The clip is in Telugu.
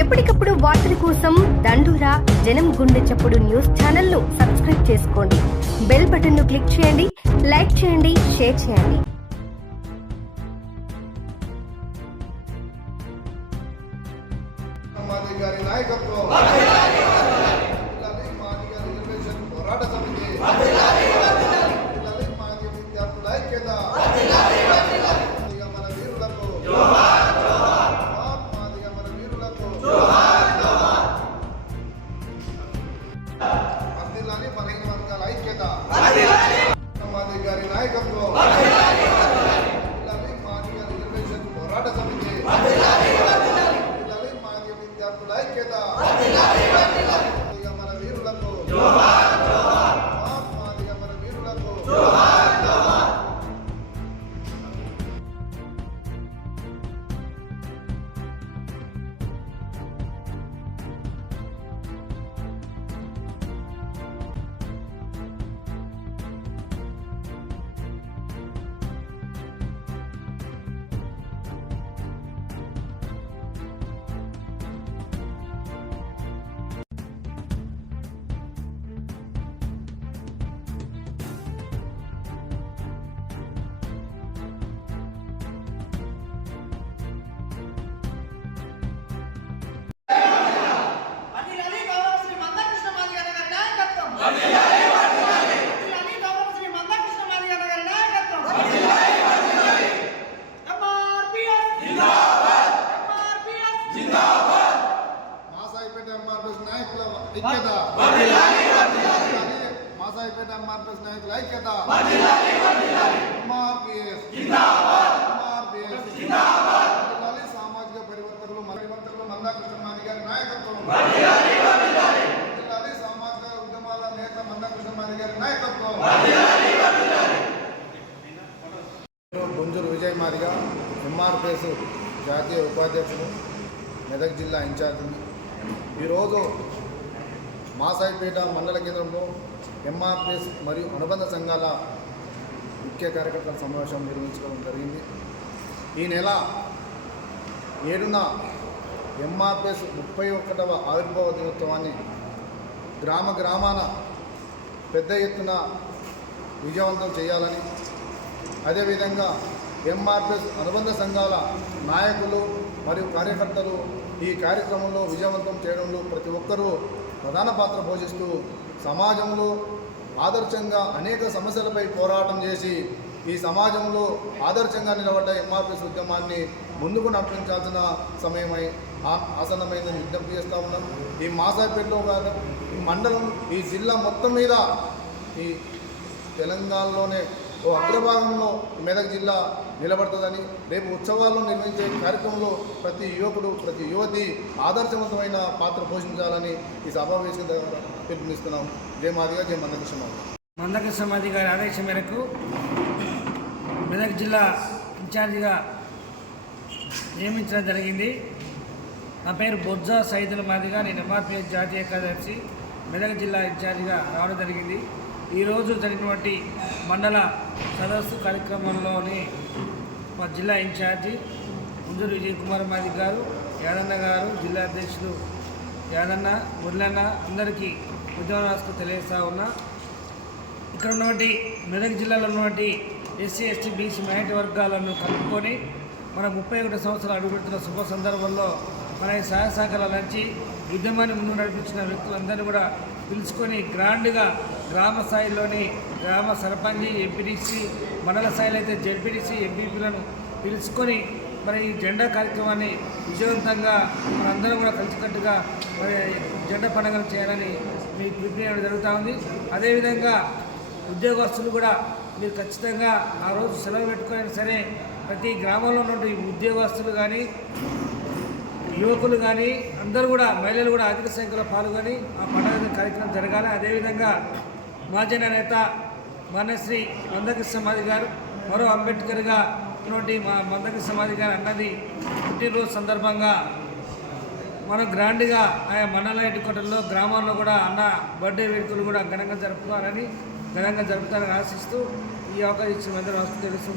ఎప్పటికప్పుడు వార్తల కోసం దండూరా జనం గుండె చప్పుడు న్యూస్ ఛానల్ ను సబ్స్క్రైబ్ చేసుకోండి. బెల్ బటన్ ను క్లిక్ చేయండి, లైక్ చేయండి, షేర్ చేయండి. మాసాయిపేట ఎంఆర్పిఎస్ నాయకుల ఐక్యత. సామాజిక పరివర్తనలు మందాకృష్ణ మాది గారి నాయకత్వం. సామాజిక ఉద్యమాల నేత మందాకృష్ణ మాది గారి నాయకత్వం. గుంజూరు విజయ్ మాదిగా ఎంఆర్పిఎస్ జాతీయ ఉపాధ్యక్షుడు, మెదక్ జిల్లా ఇన్ఛార్జిని. ఈరోజు మాసాయిపేట మండల కేంద్రంలో ఎంఆర్పిఎస్ మరియు అనుబంధ సంఘాల ముఖ్య కార్యకర్తల సమావేశం నిర్వహించుకోవడం జరిగింది. ఈ నెల 7న ఎంఆర్పిఎస్ 31వ ఆవిర్భావ దినోత్సవాన్ని గ్రామాన పెద్ద ఎత్తున విజయవంతం చేయాలని, అదేవిధంగా ఎంఆర్పిఎస్ అనుబంధ సంఘాల నాయకులు మరియు కార్యకర్తలు ఈ కార్యక్రమంలో విజయవంతం చేయడంలో ప్రతి ఒక్కరూ ప్రధాన పాత్ర పోషిస్తూ సమాజంలో ఆదర్శంగా అనేక సమస్యలపై పోరాటం చేసి ఈ సమాజంలో ఆదర్శంగా నిలబడ్డ ఎంఆర్పిఎస్ ఉద్యమాన్ని ముందుకు నడిపించాల్సిన సమయమై ఆసన్నమైందని విజ్ఞప్తి చేస్తూ ఉన్నాం. ఈ మాసాయిపేటలో ఈ మండలం, ఈ జిల్లా మొత్తం మీద ఈ తెలంగాణలోనే ఓ అగ్రభాగంలో మెదక్ జిల్లా నిలబడుతుందని, రేపు ఉత్సవాల్లో నిర్వహించే కార్యక్రమంలో ప్రతి యువకుడు, ప్రతి యువతి ఆదర్శవంతమైన పాత్ర పోషించాలని ఈ సమావేశం ద్వారా పిలుపునిస్తున్నాం. జై మాదిగా, జై మందకృష్ణ మాది. మందకృష్ణ మాది గారి ఆదేశం మేరకు మెదక్ జిల్లా ఇన్ఛార్జిగా నియమించడం జరిగింది. నా పేరు బొజ్జా సైదుల మాదిగా, నేను ఎంఆర్పిఎస్ జాతీయ కార్యదర్శి, మెదక్ జిల్లా ఇన్ఛార్జిగా రావడం జరిగింది. ఈరోజు జరిగినటువంటి మండల సదస్సు కార్యక్రమంలోని మా జిల్లా ఇన్ఛార్జి గుంజూరు విజయ్ కుమార్ మాది గారు, యాదన్న గారు, జిల్లా అధ్యక్షుడు యాదన్న, మురళన్న అందరికీ ఉద్యమరాశకు తెలియజేస్తా ఉన్నా. ఇక్కడ ఉన్నటువంటి మెదక్ జిల్లాలో ఉన్నటువంటి ఎస్సీ, ఎస్టీ, బీసీ మైనారిటీ వర్గాలను కలుపుకొని మన 31 సంవత్సరాలు అడుగుపెడుతున్న శుభ సందర్భంలో మన సహాయ సహకారాలు అంచి ఉద్యమాన్ని ముందు నడిపించిన వ్యక్తులందరినీ కూడా పిలుచుకొని గ్రాండ్గా గ్రామ స్థాయిలోని గ్రామ సర్పంచ్, ఎంపీటీసీ, మండల స్థాయిలో అయితే జెడ్పీటీసీ, ఎంపీపీలను పిలుచుకొని మరి ఈ జెండా కార్యక్రమాన్ని విజయవంతంగా మనందరం కూడా కలిసికట్టుగా మరి జెండా పండుగను చేయాలని మీకు పిలుపునివ్వడం జరుగుతూ ఉంది. అదేవిధంగా ఉద్యోగస్తులు కూడా మీరు ఖచ్చితంగా ఆ రోజు సెలవు పెట్టుకుని సరే ప్రతి గ్రామంలో ఉన్నటువంటి ఉద్యోగస్తులు కానీ, యువకులు కానీ అందరూ కూడా, మహిళలు కూడా అధిక సంఖ్యలో పాల్గొని ఆ పండుగ కార్యక్రమం జరగాలి. అదేవిధంగా మాజీ నేత మాన్యశ్రీ మందకృష్ణ మాది గారు, మరో అంబేద్కర్గా ఉన్నటువంటి మా మందకృష్ణ మాది గారు అన్నది పుట్టినరోజు సందర్భంగా మనం గ్రాండ్గా ఆయా మండల హెడ్ క్వార్టర్లో గ్రామాల్లో కూడా అన్న బర్త్డే వేడుకలు కూడా ఘనంగా జరుపుతారని ఆశిస్తూ ఈ అవకాశం ఇచ్చిన అందరూ తెలుస్తూ